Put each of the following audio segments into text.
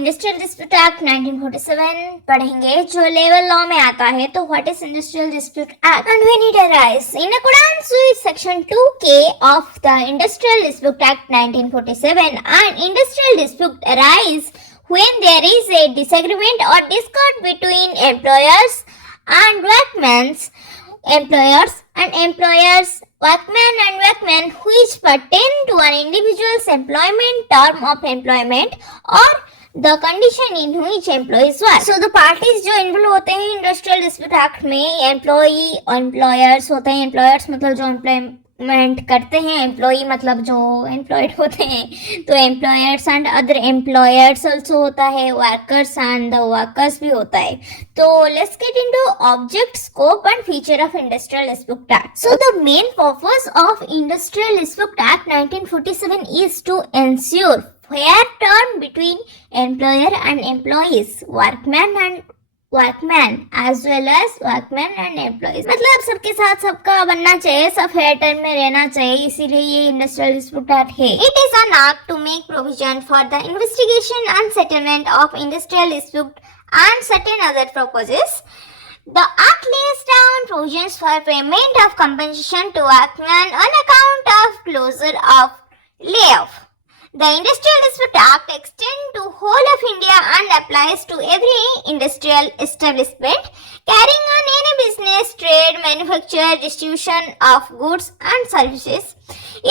Industrial dispute act 1947 पढ़ेंगे जो level law में आता है. तो what is industrial dispute act and when it arise in accordance with section 2K of the Industrial Dispute Act 1947, and industrial dispute arise when there is a disagreement or discord between employers and workmen's workmen and workmen which pertain to an individual's employment, term of employment or the condition in which employees work. So the parties जो involve होते हैं industrial dispute act में, employee और employers होते हैं. Employers मतलब जो employment करते हैं, एम्प्लॉई मतलब जो एम्प्लॉयड होते हैं. तो employers and other employers also होता है, वर्कर्स एंड द वर्कर्स भी होता है. तो let's get into object, scope and feature of industrial dispute act. So the main purpose of industrial dispute act 1947 is to ensure fair term between employer and employees, workman as well as workmen and employees. मतलब सबके साथ सबका बनना चाहिए, सब fair term में रहना चाहिए, इसीलिए ये इंडस्ट्रियल डिस्प्यूट एक्ट है. It is an act to make provision for the investigation and settlement of industrial dispute and certain other purposes. The Act lays down provisions for payment of compensation to workmen on account of closure of layoff. The Industrial Dispute Act extends to whole of India and applies to every industrial establishment carrying on any business, trade, manufacture, distribution of goods and services,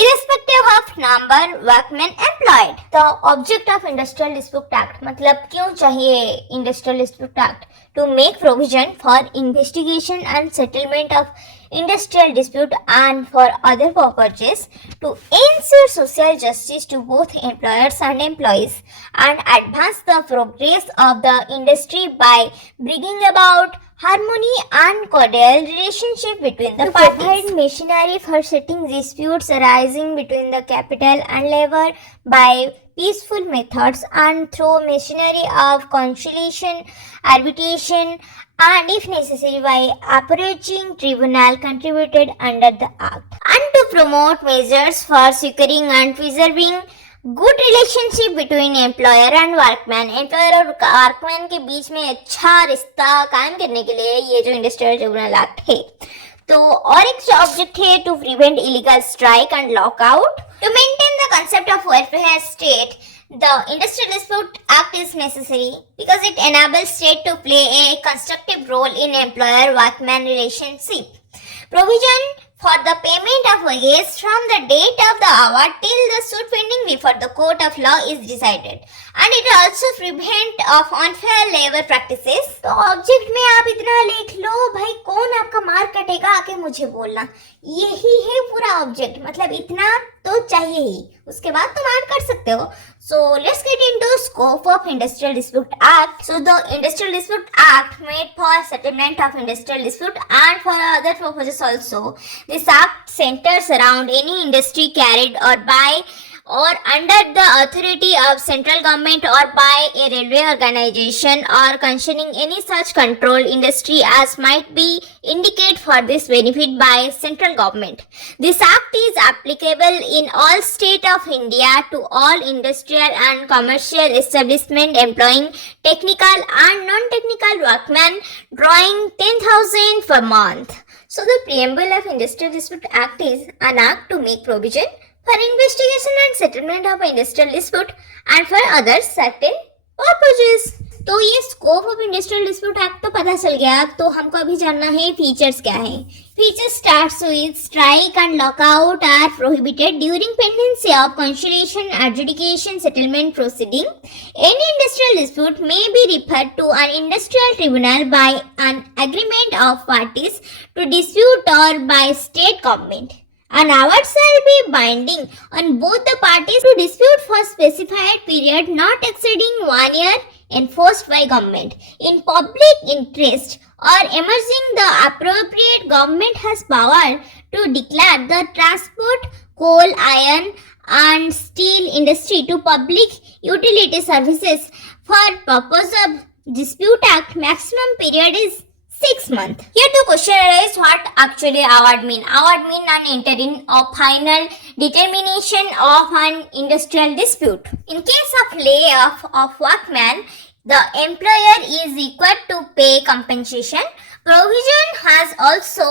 irrespective of number workmen employed. The object of Industrial Dispute Act मतलब क्यों चाहिए Industrial Dispute Act? To make provision for investigation and settlement of industrial dispute and for other purposes, to ensure social justice to both employers and employees, and advance the progress of the industry by bringing about harmony and cordial relationship between the parties. To provide machinery for settling disputes arising between the capital and labor by peaceful methods and through machinery of conciliation, arbitration, and if necessary by approaching tribunal contributed under the act, and to promote measures for securing and preserving good relationship between employer and workman. Employer और workman के बीच में अच्छा रिश्ता कायम करने के लिए ये जो इंडस्ट्रियल ट्रिब्यूनल एक्ट है. तो और एक जो ऑब्जेक्ट है to prevent illegal strike and lockout, to maintain the concept of welfare state. The Industrial Dispute Act is necessary because it enables state to play a constructive role in employer-workman relationship. Provision for the payment of wages from the date of the award till the suit pending before the court of law is decided, and it also prevent of unfair labor practices. तो object में आप इतना लिख लो भाई, कौन आपका मार कटेगा आके मुझे बोलना, यही है पूरा ऑब्जेक्ट. मतलब इतना तो चाहिए ही, उसके बाद तुम ऐड कर सकते हो. So let's get into scope of Industrial Dispute Act. So the Industrial Dispute Act made for settlement of industrial dispute and for other purposes also. This act centers around any industry carried or by or under the authority of central government or by a railway organization or concerning any such controlled industry as might be indicated for this benefit by central government. This act is applicable in all state of India to all industrial and commercial establishment employing technical and non-technical workmen drawing 10,000 per month. So the preamble of Industrial Dispute Act is an act to make provision for investigation and settlement of industrial dispute and for other certain purposes. तो ये scope of industrial dispute act तो पता चल गया. तो हमको अभी जानना है फीचर्स क्या है. Features starts with strike and lockout are prohibited during pendency of conciliation, adjudication, settlement proceeding. Any industrial dispute may be referred to an industrial tribunal by an agreement of parties to dispute और by state government. An award shall be binding on both the parties to dispute for specified period not exceeding 1 year, enforced by government in public interest or emerging. The appropriate government has power to declare the transport, coal, iron and steel industry to public utility services. For purpose of dispute act, maximum period is 6 months. Here the question is what actually award mean. Award mean an interim or final determination of an industrial dispute. In case of layoff of workman, the employer is required to pay compensation. Provision has also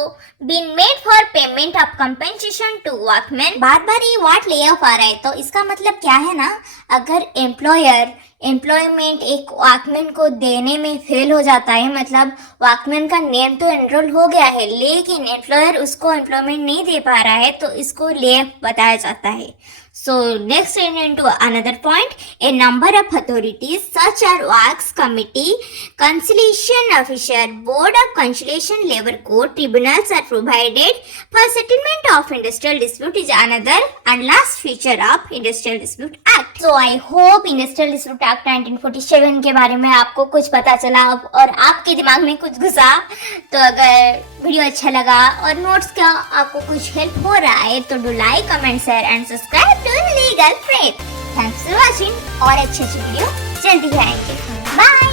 been made for payment of compensation to workmen. बार बार ये what layoff आ रहा है तो इसका मतलब क्या है ना, अगर एम्प्लॉयर एम्प्लॉयमेंट एक वर्कमैन को देने में फेल हो जाता है, मतलब वर्कमैन का नेम तो एनरोल हो गया है लेकिन एम्प्लॉयर उसको एम्प्लॉयमेंट नहीं दे पा रहा है तो इसको लेफ बताया जाता है. So next into another point, a number of authorities such as Works Committee, Conciliation Officer, Board of Conciliation, Labor Court, Tribunals are provided for settlement of industrial dispute is another and last feature of Industrial Dispute Act. So I hope Industrial Dispute Act 1947 के बारे में आपको कुछ पता चला और आपके दिमाग में कुछ घुसा. तो अगर वीडियो अच्छा लगा और नोट्स का आपको कुछ हेल्प हो रहा है तो do like, comment, share and subscribe to legal friend. Thanks for watching और अच्छे वीडियो जल्दी आएंगे. बाय.